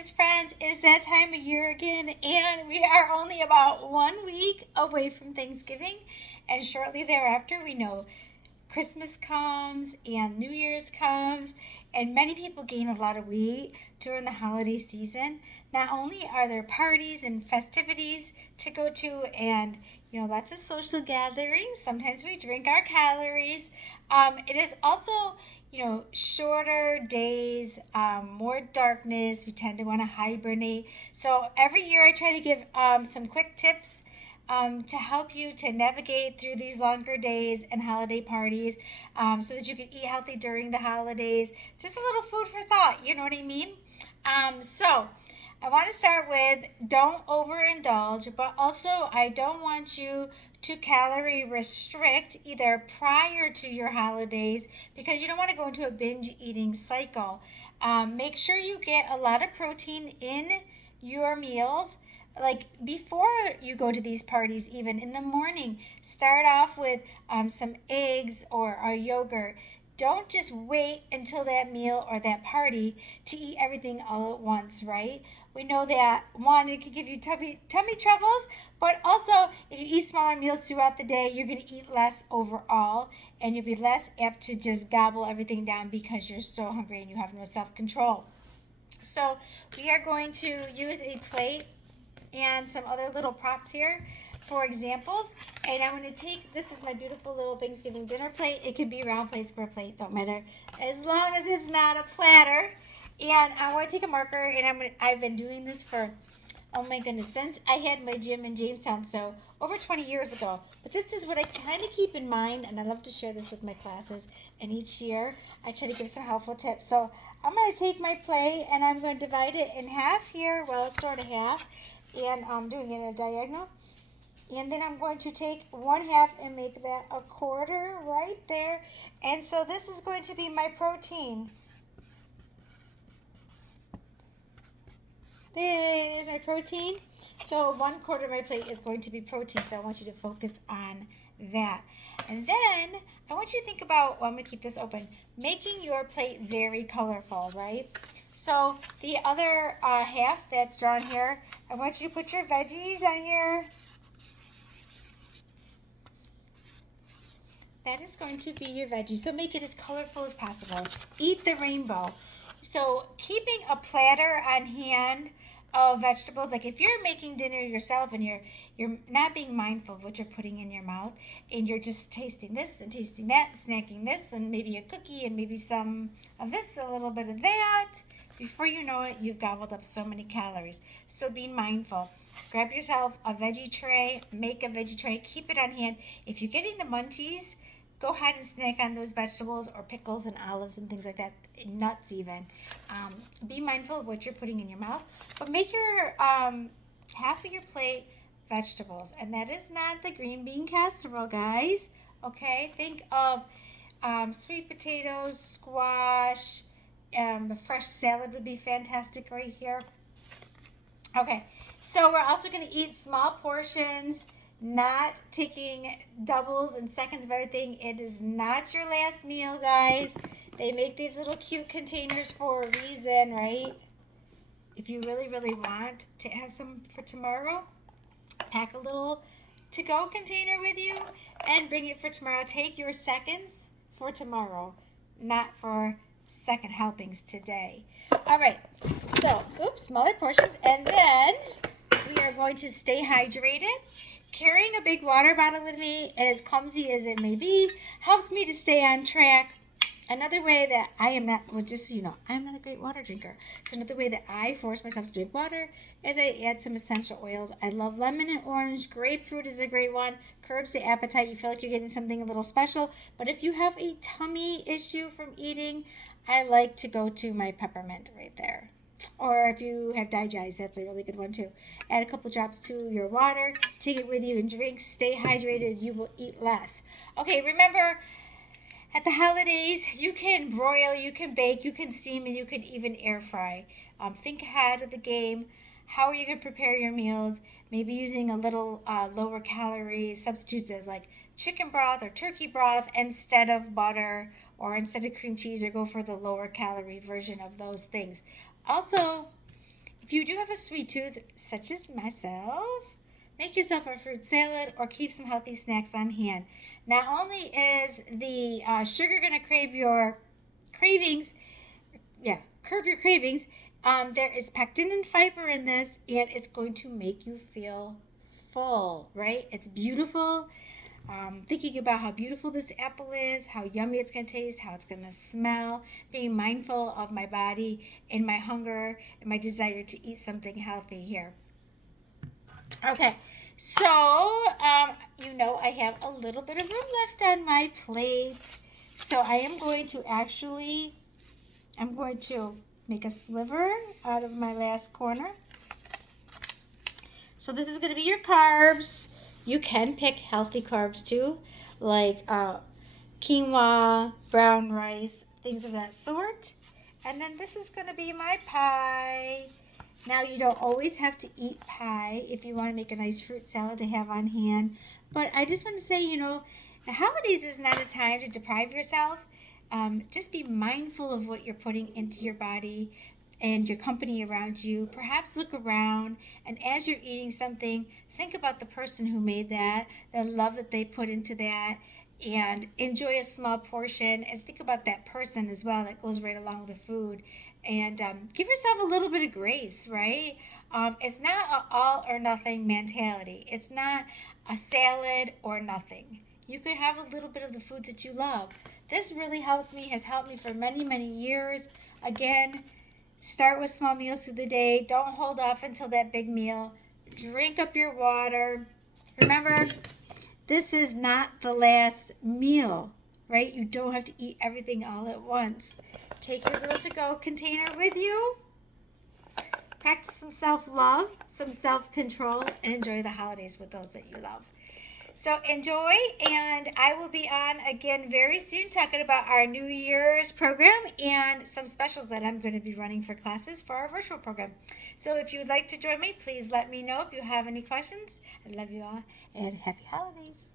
Mindfulness friends. It is that time of year again, and we are only about 1 week away from Thanksgiving. And shortly thereafter, we know Christmas comes and New Year's comes, and many people gain a lot of weight during the holiday season. Not only are there parties and festivities to go to, and lots of social gatherings. Sometimes we drink our calories. It is also shorter days, more darkness. We tend to want to hibernate. So every year I try to give some quick tips to help you to navigate through these longer days and holiday parties so that you can eat healthy during the holidays. Just a little food for thought, you know what I mean? So I want to start with don't overindulge, but also I don't want you to calorie restrict either prior to your holidays because you don't want to go into a binge eating cycle. Make sure you get a lot of protein in your meals, like before you go to these parties, even in the morning. Start off with some eggs or a yogurt. Don't just wait until that meal or that party to eat everything all at once, right? We know that one, it can give you tummy troubles, but also if you eat smaller meals throughout the day, you're going to eat less overall, and you'll be less apt to just gobble everything down because you're so hungry and you have no self-control. So we are going to use a plate and some other little props here for examples. And I'm going to take, this is my beautiful little Thanksgiving dinner plate. It could be a round plate, square plate, don't matter, as long as it's not a platter. And I want to take a marker, and I've been doing this for, oh my goodness, since I had my gym in Jamestown, so over 20 years ago. But this is what I kind of keep in mind, and I love to share this with my classes. And each year, I try to give some helpful tips. So I'm going to take my plate, and I'm going to divide it in half here, well, sort of half, and I'm doing it in a diagonal. And then I'm going to take one half and make that a quarter right there. And so this is going to be my protein. There is my protein. So 1/4 of my plate is going to be protein. So I want you to focus on that. And then I want you to think about, well, I'm going to keep this open, making your plate very colorful, right? So the other half that's drawn here, I want you to put your veggies on here. That is going to be your veggies. So make it as colorful as possible. Eat the rainbow. So keeping a platter on hand of vegetables, like if you're making dinner yourself and you're not being mindful of what you're putting in your mouth, and you're just tasting this and tasting that, snacking this, and maybe a cookie and maybe some of this, a little bit of that, before you know it, you've gobbled up so many calories. So be mindful. Grab yourself a veggie tray, make a veggie tray, keep it on hand. If you're getting the munchies, go ahead and snack on those vegetables or pickles and olives and things like that, nuts even. Be mindful of what you're putting in your mouth, but make your half of your plate vegetables. And that is not the green bean casserole, guys. Okay, think of sweet potatoes, squash, a fresh salad would be fantastic right here. Okay, so we're also going to eat small portions, not taking doubles and seconds of everything. It is not your last meal, guys. They make these little cute containers for a reason, right? If you really, really want to have some for tomorrow, pack a little to-go container with you and bring it for tomorrow. Take your seconds for tomorrow, not for second helpings today. All right, so smaller portions, and then we are going to stay hydrated. Carrying a big water bottle with me, as clumsy as it may be, helps me to stay on track. Another way that I am not, well, just so you know, I'm not a great water drinker. So another way that I force myself to drink water is I add some essential oils. I love lemon and orange. Grapefruit is a great one. Curbs the appetite. You feel like you're getting something a little special. But if you have a tummy issue from eating, I like to go to my peppermint right there. Or if you have digest, that's a really good one too. Add a couple drops to your water. Take it with you and drink. Stay hydrated. You will eat less. Okay, remember, at the holidays, you can broil, you can bake, you can steam, and you can even air fry. Think ahead of the game. How are you going to prepare your meals? Maybe using a little lower calorie substitutes as like chicken broth or turkey broth instead of butter or instead of cream cheese, or go for the lower calorie version of those things. Also, If you do have a sweet tooth, such as myself, make yourself a fruit salad or keep some healthy snacks on hand. Not only is the sugar going to crave your cravings, curb your cravings, there is pectin and fiber in this, and it's going to make you feel full, right? It's beautiful. Thinking about how beautiful this apple is, how yummy it's going to taste, how it's going to smell, being mindful of my body and my hunger and my desire to eat something healthy here. Okay, so I have a little bit of room left on my plate. So I'm going to make a sliver out of my last corner. So this is going to be your carbs. You can pick healthy carbs too, like quinoa, brown rice, things of that sort. And then this is going to be my pie. Now, you don't always have to eat pie if you want to make a nice fruit salad to have on hand. But I just want to say, the holidays is not a time to deprive yourself. Just be mindful of what you're putting into your body and your company around you. Perhaps look around, and as you're eating something, think about the person who made that, the love that they put into that, and enjoy a small portion, and think about that person as well that goes right along with the food. And give yourself a little bit of grace, right? It's not an all or nothing mentality. It's not a salad or nothing. You could have a little bit of the foods that you love. This really has helped me for many, many years. Again, start with small meals through the day. Don't hold off until that big meal. Drink up your water. Remember, this is not the last meal, right? You don't have to eat everything all at once. Take your little to-go container with you. Practice some self-love, some self-control, and enjoy the holidays with those that you love. So enjoy, and I will be on again very soon talking about our New Year's program and some specials that I'm going to be running for classes for our virtual program. So if you would like to join me, please let me know if you have any questions. I love you all, and happy holidays.